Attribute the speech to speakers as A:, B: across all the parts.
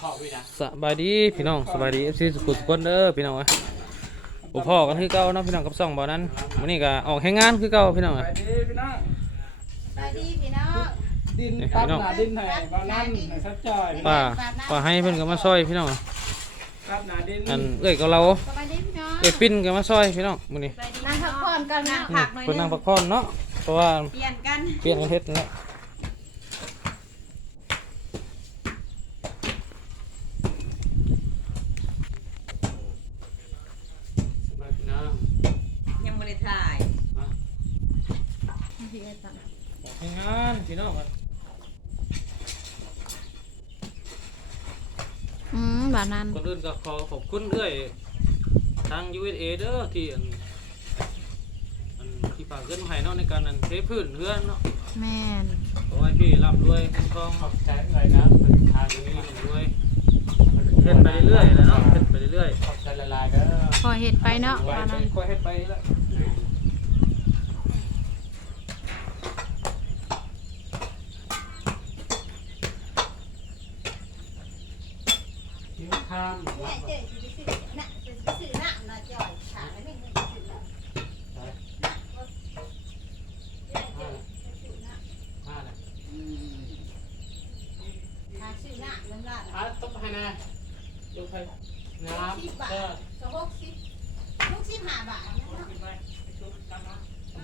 A: ข้าวด้วยนะ
B: สบายดีพี่น้องสบายดี FC สุขุมสุขคนเด้อพี่น้องเอ้ยบ่พอกันคือเก่าเนาะพี่น้องกับซ่องบ่นั้นมื้อนี้ก็ออกแรงงานคือเก่าพี่น้อง
A: ไป
B: เอ้ย
A: ดีพี่น้อง
C: สวัสดีพี่น้อง
A: ดินตับหนาดินให้บ้านนั่นให้ชัดจอย
B: ป้าป้าให้เพิ่นก็มาซอยพี่น้อง
A: ตับหนาดิน
B: อันเอ้ยกับเรา
C: สวัสดีพี่น้อง
B: เอ้ยปิ้นก็มาซอยพี่น้องมื้อนี้
C: นั่งพักผ่อนกันนะ
B: อืม
C: ผักหน่อย
B: เพิ่น
C: นึ
B: นั่ง
C: ง
B: พักผ่อนเนาะเพราะว่า
C: เปลี่ยนกัน
B: เปลี่ยนกันเฮ็ดนั่นแหละสบายพี่น้อง
D: ยังไม่ได้ถ่าย
B: ออกแรงงาน พี่น้อง
C: อืมแบบนั้น
B: ก่อนอื่นก็ขอขอบคุณเอ้ยทาง USA เด้อที่อันอันที่ฝากเงินมาให้เนาะในการอันเทพื้นเพื่อนเนาะ
C: แม่น
B: ขอให้พี่ร่ำรวยเงินทอง
A: ขอบใจเลยนะมันทาง
B: มี
A: นี้
B: เงินรวยเฮ็ดไปเรื่อยๆนะเนาะเฮ็ดไปเรื่อย
A: ขอบใจละลายเด้อ
C: พอเห็ดไปเนาะ
B: ๆ
C: แบบ
B: ไป
C: นั้น
B: ค่อยเฮ็ดไปละ
A: ทิ้งข้าม
E: เนี่ยเจ๊สิไปซื้อน่ะสิไปซื้อน้ำน่ะจ่อยถามแล้วไม่เงินไปซื้อแล้วเนี่ยเจ๊ไปซื้อน้
A: มาเลยำ
E: หาซื้อน้ำน้ำลาด
A: อะตบให้นะยก ไปน้ำ
E: สิบบาท
A: ก็
E: ก็หกสิบหกสิบห้าบาทนะเนาะ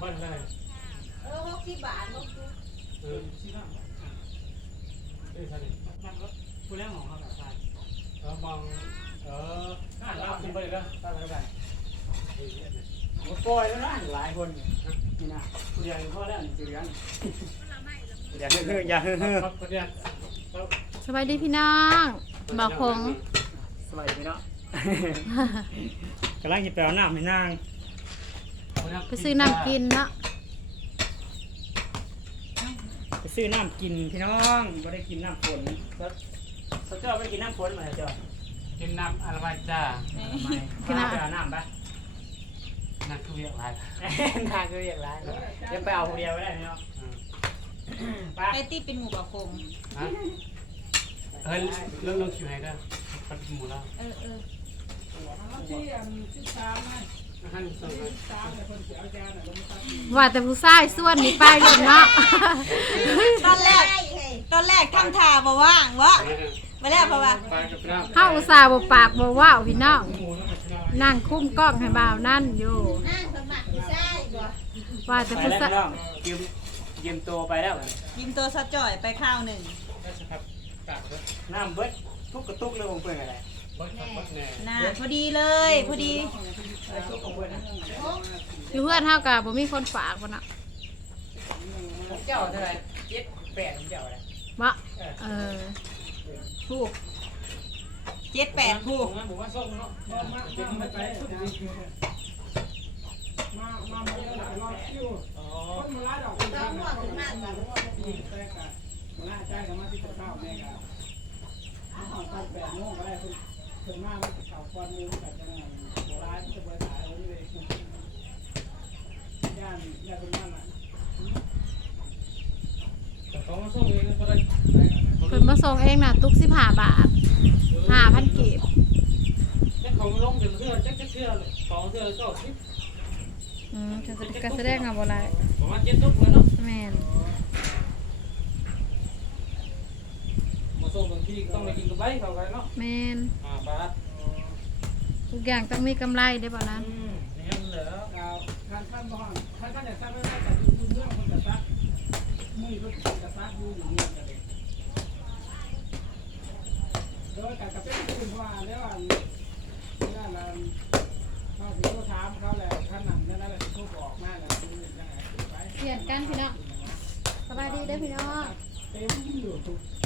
A: เบิ้ลเลย
E: เออหกสิบบาทหกสิบ
A: เออชี้หน้าเอ้ยท่านนี่นั่งรถผู้แรกของเขาแบบใช่เออมองเออน่ารักขึ้นไปเลยก็ตั้งแล้วกันผมปล่อยแล้วนะหลายคนนี่นะผู้เดียวพ่อแล้วนี่คือกันอย่าเฮ้ออย่าเฮ้อครับผู้เดียว
C: สวัสดีพี่น้องบอกคง
A: สวัสดีเนาะ กำลังจะไปเอาน้ำให้นาง
C: ไปซื้อน้ำกินเนาะ
A: ไปซื้อน้ำกินพี่น้องไม่ได้กินน้ำฝนแล้วสเจ้าไม่กินน้ำฝนมาเจ้า
B: กินน้ำอะไรจ้า
A: ทำไมไปเอาน้ำปะ
B: นั่นคือเรียกอะไร
A: นางก็เรียกร้ายยังไปเอาคนเดียวไม่ได้เนาะไป
D: ไอตี้เป็นหมู่กับคง
B: ฮะเฮ้ยเรื่องลงคิวให้ได้ ปัดหมูแล้ว
D: เออเออ
A: ที่อันที่สามนะ
B: ให้ส่งไป
A: สามเนี่ยคนเสียอาจารย์น่ะลงมาตัด
C: ว่าแต่ผู้ชายส่วนนี่ไปเลยเนาะ
D: ตอนแรก
E: ได้เลย
D: ตอนแรกทำทาบ่ว่างวะมาแล้วเพราะว่า
B: ไปกับพี่น้อง
C: เฮาอุตส่าห์บ่ปากบ่ว้าวพี่น้องนั่งคุ้มกล้องให้บ่าวนั่นอยู่
E: นั่งสมัครผู้ชายบ่
C: ว่าแต่
A: ไป
C: ผู้
A: แล้ว
C: ชาย
A: พี่น้องยืมยืมตัวไปแล้ว
D: ยิมตัวซะจ่อยไปข้าวหนึ่ง
A: น้ำเบิด ทุกกระตุกเลยผมเปิดอะไร
D: น่าพอดีเลย พอดี
A: ทุกของเปิดนะ
C: อยู่เพื่อนเฮาก็บ่มีคนฝากบ่เนาะ
A: เจ้าเท่าไหร่เจ็ดแปดเจ้าอะไร
C: บ่เออ
D: ถูกเจ็ดแปดถูก
A: ผมว่า ส้มเนาะมามามาไปมามามาเยอะหลายรอบคิวคนมาล้าดอกคน
E: ต้อ
A: ทำ
E: งหัวถึงนั่นบ่
A: นี่แต่กะมาล้าใจกับมาที่ข้าวแม่กะมาหอดตอนแปดโมงก็ได้คุณถึงมาแล้วข่าวควันมูกับจังหวะโบราณจะเบอร์สายวันนี้เลยย่านย่านคนนั่นอะ
B: แต่เขามาส่งเองก็ได้
C: เพิ่นมาส่งเองน่ะตุก15บาท5,000กีบ
B: แค่เขาลงถึงเสื้อแจ็คเสื้อเลยสองเสื้อเก้าสิบ
C: อืมจะเป็นการแสดงอะบ่ได้
B: ประมาณเจ็ดตุ๊กเลยเนาะ
C: แม่น
B: มาส่งบางที ต้องไปกินกับใบเขาไปเนาะ
C: แม่น
B: อ่าบาท
C: ทุกอย่างต้องมีกำไรได้บ่นั้น
B: อืมอย่างนั้นเหรอ
A: ท่านท่านบ้องท่านท่านเนี่ยทราบว่าท่านจะอยู่เรื่องคนกระซักมุ่งรถกระซักอยู่อย่างเงี้ยเลยโดยการกระเป็นคุณว่าแล้วอันนี่นั่นน่ะเขาถึงเขาถามเขาแหละท่านนั่นนั่นแหละที่เขาบอกมาแหละคือยังไงไป
C: เปลี่ยนกันพี่น้องสบายดีเด้อพี่น้อง
A: เต็มอยู่ทุก
C: เขา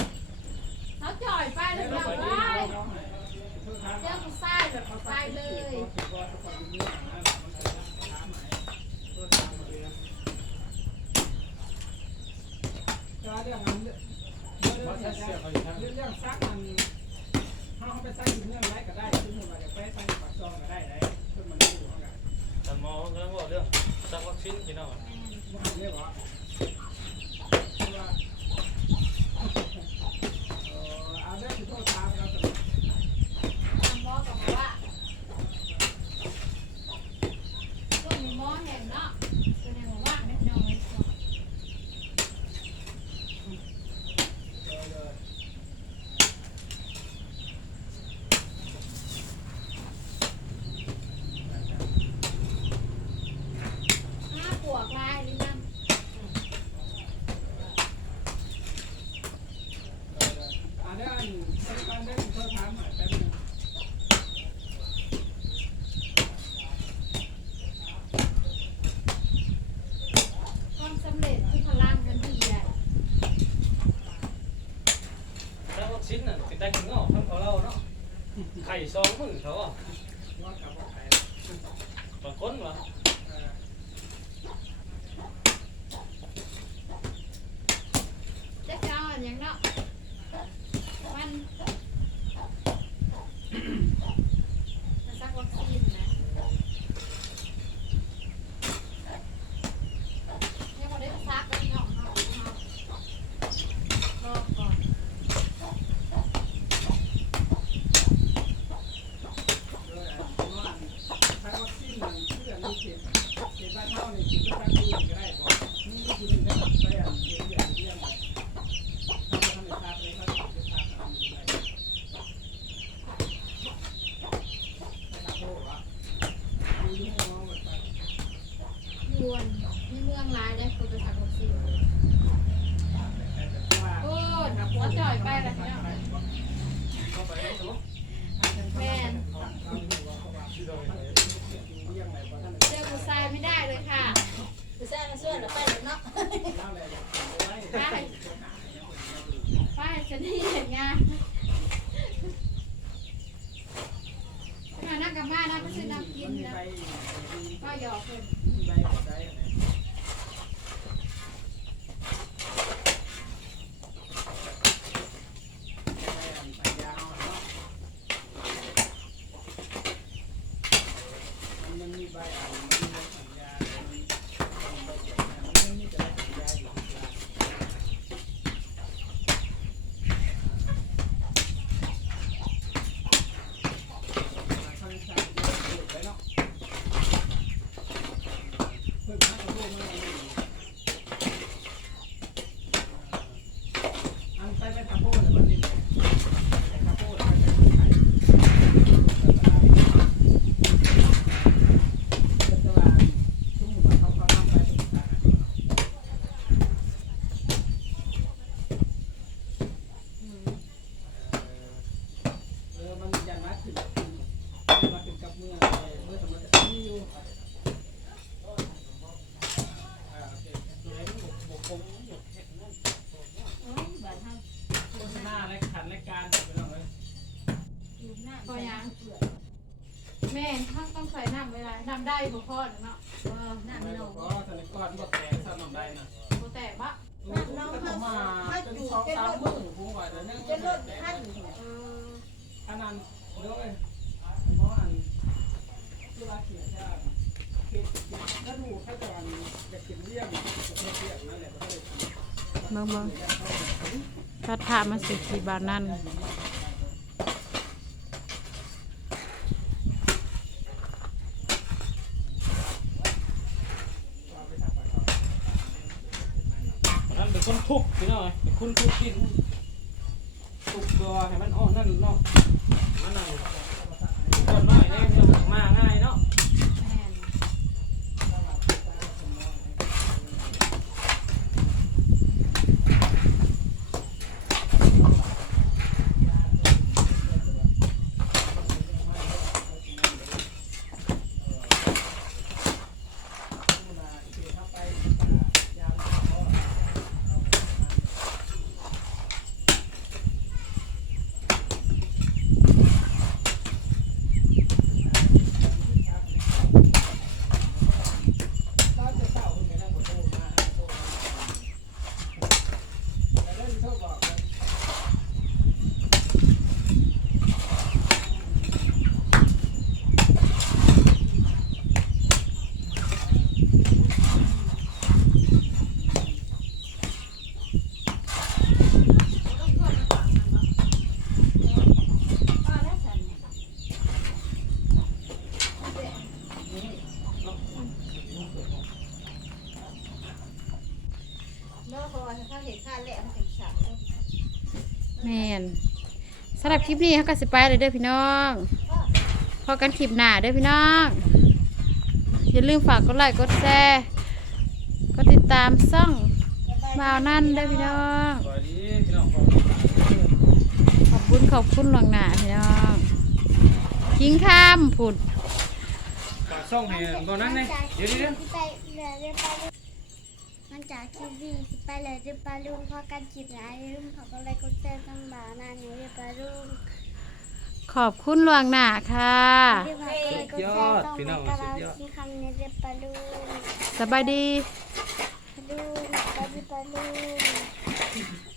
C: จ่อยไปเลยพี่น้องไปเจ้าผู้ชายแบบไปเลย
A: ก็เรื่องนั้นเรื่องเรื่องซักมันเขาไปซักอยู่เรื่องไรก็ได้ซึ่งมันไปซักปากซองก็ได้ได้ซึ่งมันอยู่กัน
B: แต่มอเรื่องบอกเรื่องสักวัคซีนพี่น้อง
A: มันเรียกว่าเอาได้ที่โทษถามเราแต่
B: ถึงออกทำเขาเราเนาะไข่ซองมือเขาอะ
A: ว่ากับว่าใคร
B: บางคนวะ
C: จะเจ้าอันหยังเนาะมันมันซักวัคซีนนะยังบ่ได้ซักเลยเนาะเฮาเฮารอก่อน
A: ถ้าวัคซีนมันเพื่อมีเขตเขตบ้านเท่านี่คิดว่าทางอื่นก็ได้บอกนี่คือหนึ่งได้ไปอะเรียนเรียนเรียนเลยถ้าเราทำในภาพเลยเขาจะภาพทำอะไรไม่ทำโทษวะมีที่มองหมดไป
C: ยวนมีเมืองหลายได้คนไปซักวัคซีน
A: ว่า
C: โอ้ยหัวจ่อยไปแล้วเนาะ
B: เข้าไปแล้วเนาะ
C: แม่น
A: เราดูว่าเขาว่า
B: ที่เราไป
A: เรียงอะไรเพราะท่าน
C: เจอผู้ชายไม่ได้เลยค่ะ
E: ผู้ชายมาช่วยเราไปหรือเนาะ
A: ไปไป
C: ฉันนี่เห็นงานมานั่งกับมานะไปซื้อน้ำกินนะก็หยอกเพิ่น
A: มีใบหัวใจอะไรปัญญาเนาะมันมีใบอ่านมันมีสัญญามันมีมันมีแต่สัญญาอยู่ที่ร้านเขาใช้เยอะเลยเนาะ เพิ่งมาพูดมาอันไปไปทำโพดเลยวันนี้ไปทำโพดไปไปไข่ตลาดทุ่งเขาเขาทำไปสุดท้ายเออมันยันมาถึงมาถึงกับเมื่อเมื่อสมัยที่อยู่ โฆษณารายการรายการไปแล้วเลย
C: ก็ยัง แม่ต้องต้องใส่น้ำเวลาน้ำได้บ่พอเนาะ
E: เออน้า
A: ไม่
E: น้
A: ต้
E: อ
A: องงก็สนิทก่อนบทแต่สนองได้นะ
C: บ่แตกบะ
A: น้องเขามาจนสองสามมื้อผมว่าเดี๋ยวนึง
E: จะลดขั้น
C: เออ
A: อันนั้นเดี๋ยวเลยหมออันที่ว่าเขียนยากเขียนถ้าดูถ้าจะอันจะเขียนเรื่องจะเขียนเรื่องนั่นแหละก็เลย
D: เบิ่งเบิ่งตัดภาพมาสิกี่บาทนั่น
B: เป็นคนทุบพี่น้อยเป็นคนทุกข์กินทุบตัวให้มันออนนั่นเนาะมันนั่นก่อนน้อยเนี่ยมาง่ายเนาะ
C: แม่น
A: ก็จะเศร้าคุณไปนั่งบนโต๊ะมาโต๊ะแต่เรื่องโต๊ะบอก
E: ป้าแล้วฉัน เมื่อพอถ้าเห็นค่าแหลมถึงสาม
D: แม่นสำห รับคลิปนี้เขาก็สิไปเลยเด้อพี่น้องพอกันคลิปหน้าเด้อพี่น้อง อย่าลืมฝากกดไลค์กดแชร์กดติดตามซ่องบ่าวนั่นเด้อพี่น้อง
B: สวัสดีพี่น้อง
D: ขอบคุณขอบคุณหลวงหน้าพี่น้องคิงข้ามผุด
B: ฝากช่องให้ก่อนนั้นเลยเดี๋ยวเดี๋ยว
E: ไปเดี๋ยวไป มัน
F: จากทีวีสิไปเลยเดือปลาลุงพอกันจีบหลายลืมเขาก็เลยก็เต้นตั้งบ่าวนานอย่างเดือปลาลุง
C: ขอบคุณล่วงหน้าค่ะ
F: เดือปลาก็เลยก็เต้นต้องเป็นกระเราที่คำในเดือปลาลุง
C: สบายดี
F: ปลาลุงปลาลุงปลาลุง